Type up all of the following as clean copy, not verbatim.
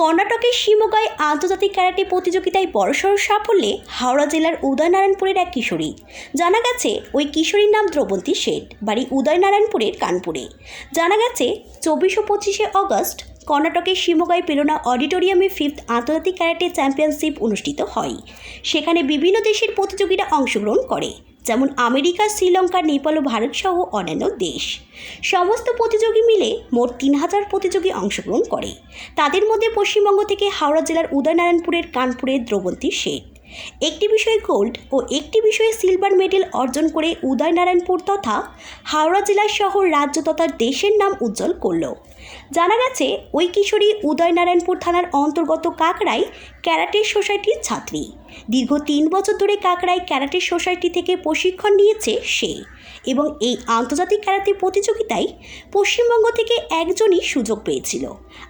কর্ণাটকের শিমোগায় আন্তর্জাতিক ক্যারাটে প্রতিযোগিতায় বড়সড় সাফল্যে হাওড়া জেলার উদয়নারায়ণপুরের এক কিশোরী। জানা গেছে ওই কিশোরীর নাম দ্রবন্তী শেঠ, বাড়ি উদয়নারায়ণপুরের কানপুরে। জানা গেছে 24 ও 25 আগস্ট কর্ণাটকের শিমোগায় প্রেরণা অডিটোরিয়ামে 5th আন্তর্জাতিক ক্যারাটে চ্যাম্পিয়নশিপ অনুষ্ঠিত হয়। সেখানে বিভিন্ন দেশের প্রতিযোগীরা অংশগ্রহণ করে, যেমন আমেরিকা, শ্রীলঙ্কা, নেপাল ও ভারত সহ অন্যান্য দেশ। সমস্ত প্রতিযোগী মিলে মোট 3000 প্রতিযোগী অংশগ্রহণ করে। তাদের মধ্যে পশ্চিমবঙ্গ থেকে হাওড়া জেলার উদয়নারায়ণপুরের কানপুরের দ্রবন্তী শেঠ একটি বিষয়ে গোল্ড ও একটি বিষয়ে সিলভার মেডেল অর্জন করে উদয়নারায়ণপুর তথা হাওড়া জেলা সহ রাজ্য তথা দেশের নাম উজ্জ্বল করল। জানা গেছে ওই কিশোরী উদয়নারায়ণপুর থানার অন্তর্গত কাকরাই ক্যারাটে সোসাইটির ছাত্রী। দীর্ঘ 3 বছর ধরে কাকরাই ক্যারাটে সোসাইটি থেকে প্রশিক্ষণ নিয়েছে সে, এবং এই আন্তর্জাতিক ক্যারাটে প্রতিযোগিতায় পশ্চিমবঙ্গ থেকে একজনই সুযোগ পেয়েছিল,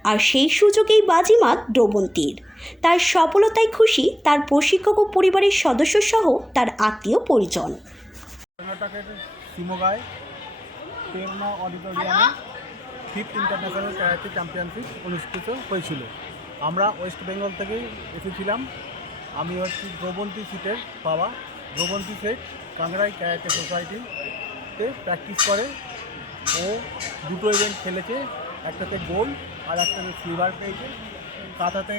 আর সেই সুযোগেই বাজিমাত দ্রবন্তীর। তার সফলতায় খুশি তার প্রশিক্ষক ও পরিবারের সদস্য সহ তার আত্মীয় পরিজন। কর্ণাটকের শিমোগায় প্রেরণা অডিটোরিয়ামে 5th ইন্টারন্যাশনাল ক্যারাটে চ্যাম্পিয়নশিপ অনুষ্ঠিত হয়েছিল। আমরা ওয়েস্ট বেঙ্গল থেকেই এসেছিলাম। আমি হচ্ছি দ্রবন্তী শেঠের বাবা। দ্রবন্তী শেঠ কাংড়াই ক্যারাটে সোসাইটিতে প্র্যাকটিস করে। ও দুটো ইভেন্ট খেলেছে, একটাতে গোল্ড আর একটাতে সিলভার পেয়েছে। কাতাতে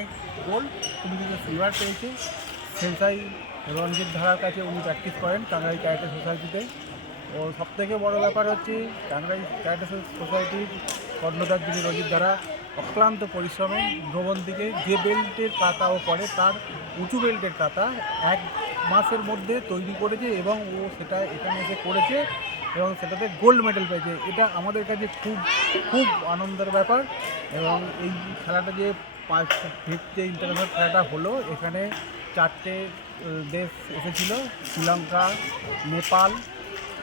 গোল্ড, কুমিটিতে সিলভার পেয়েছে। সেন্সাই রঞ্জিত ধারার কাছে উনি প্র্যাকটিস করেন কাংড়াই ক্যারাটে সোসাইটিতে। ও সবথেকে বড় ব্যাপার হচ্ছে কাংড়াই ক্যারাটে সোসাইটির কর্ণধার যিনি রঞ্জিত ধারা অক্লান্ত পরিশ্রমে দ্রবন্তীকে যে বেল্টের কাতা ও করে তার উঁচু বেল্টের কাতা 1 মাসের মধ্যে তৈরি করেছে, এবং ও সেটা এখানে এসে করেছে এবং সেটাতে গোল্ড মেডেল পেয়েছে। এটা আমাদের কাছে খুব আনন্দের ব্যাপার। এবং এই খেলাটা যে 5th ইন্টারন্যাশনাল খেলাটা হলো, এখানে 4টে দেশ এসেছিল: শ্রীলঙ্কা, নেপাল,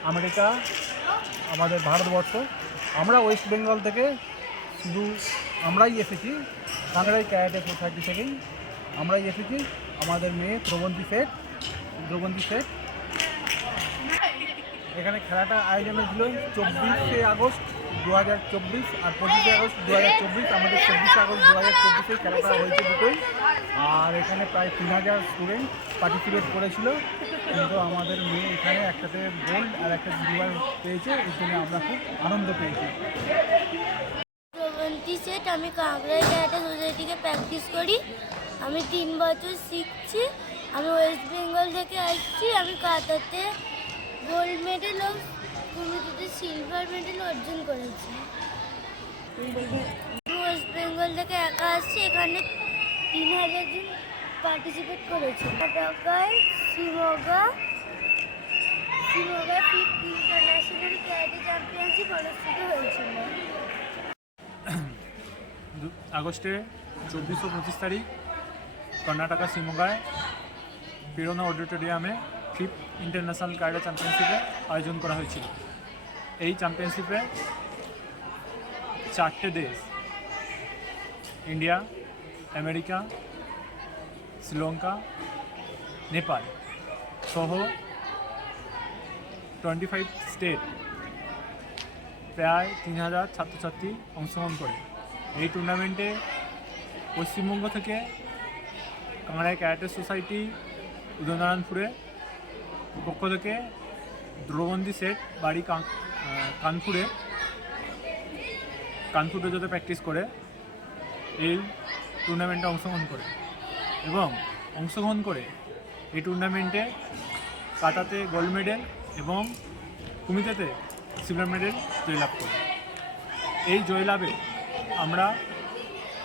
আমেরিকা, আমাদের ভারতবর্ষ। আমরা ওয়েস্ট বেঙ্গল থেকে শুধু আমরাই এসেছি, কাংড়াই ক্যারাটে সোসাইটি থেকেই আমরাই এসেছি। আমাদের মেয়ে দ্রবন্তী শেঠ এখানে খেলাটা আয়োজন হয়েছিল 24 আগস্ট 2024 আর 25 আগস্ট 2024। আমাদের 24 আগস্ট 2024 খেলাটা হয়েছে দুটোই। আর এখানে প্রায় 3000 স্টুডেন্ট পার্টিসিপেট করেছিল, কিন্তু আমাদের মেয়ে এখানে একটাতে গোল্ড আর একটা সিলভার পেয়েছে। এই জন্য আমরা খুব আনন্দ পেয়েছি। দ্রবন্তী শেঠ, আমি কাকরাই ক্যারাটে সোসাইটিকে প্র্যাকটিস করি। আমি 3 বছর শিখছি। আমি ওয়েস্ট বেঙ্গল থেকে আসছি। আমি কাতাতে গোল্ড মেডেল ও কুমিটিতে সিলভার মেডেল অর্জন করেছি। ওয়েস্ট বেঙ্গল থেকে একা আসছি। এখানে 3000 জন পার্টিসিপেট করেছে। ঢাকায় শিমোগায় 5th ইন্টারন্যাশনাল ক্যারাটে চ্যাম্পিয়নশিপ অনুষ্ঠিত হয়েছিল। আগস্টে 24 ও 25 তারিখ কর্ণাটকা শিমোগায় প্রেরণা অডিটোরিয়ামে 5th ইন্টারন্যাশনাল ক্যারাটে চ্যাম্পিয়নশিপে আয়োজন করা হয়েছিল। এই চ্যাম্পিয়নশিপে 4টে দেশ, ইন্ডিয়া, আমেরিকা, শ্রীলঙ্কা, নেপাল সহ 25 স্টেট প্রায় 3000 ছাত্রছাত্রী অংশগ্রহণ করে। এই টুর্নামেন্টে পশ্চিমবঙ্গ থেকে কাংড়াই ক্যারাটে সোসাইটি উদয়নারায়ণপুরের পক্ষ থেকে দ্রবন্তী শেঠ বাড়ি কানপুরে যাতে প্র্যাকটিস করে এই টুর্নামেন্টে অংশগ্রহণ করে, এবং অংশগ্রহণ করে এই টুর্নামেন্টে কাতাতে গোল্ড মেডেল এবং কুমিতেতে সিলভার মেডেল জয়লাভ করে। এই জয়লাভে আমরা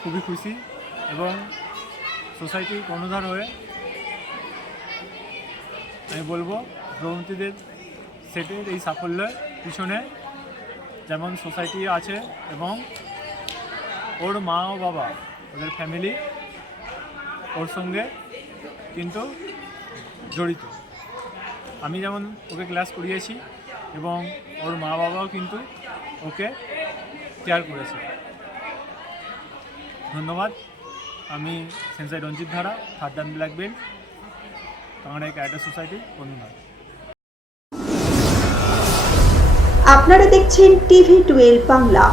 খুবই খুশি, এবং সোসাইটির কর্ণধার হয়ে আমি বলবো দ্রবন্তীদের সেটের এই সাফল্যের পিছনে যেমন সোসাইটি আছে এবং ওর মা ও বাবা, ওদের ফ্যামিলি ওর সঙ্গে কিন্তু জড়িত। আমি যেমন ওকে ক্লাস করিয়েছি, এবং ওর মা বাবাও কিন্তু ওকে কেয়ার করেছে। ধন্যবাদ। আমি sensei Ranjit Dhara, 3rd dan black belt, কাংড়াই ক্যারাটে সোসাইটি, কর্ণধার। আপনারা দেখছেন TV12 বাংলা।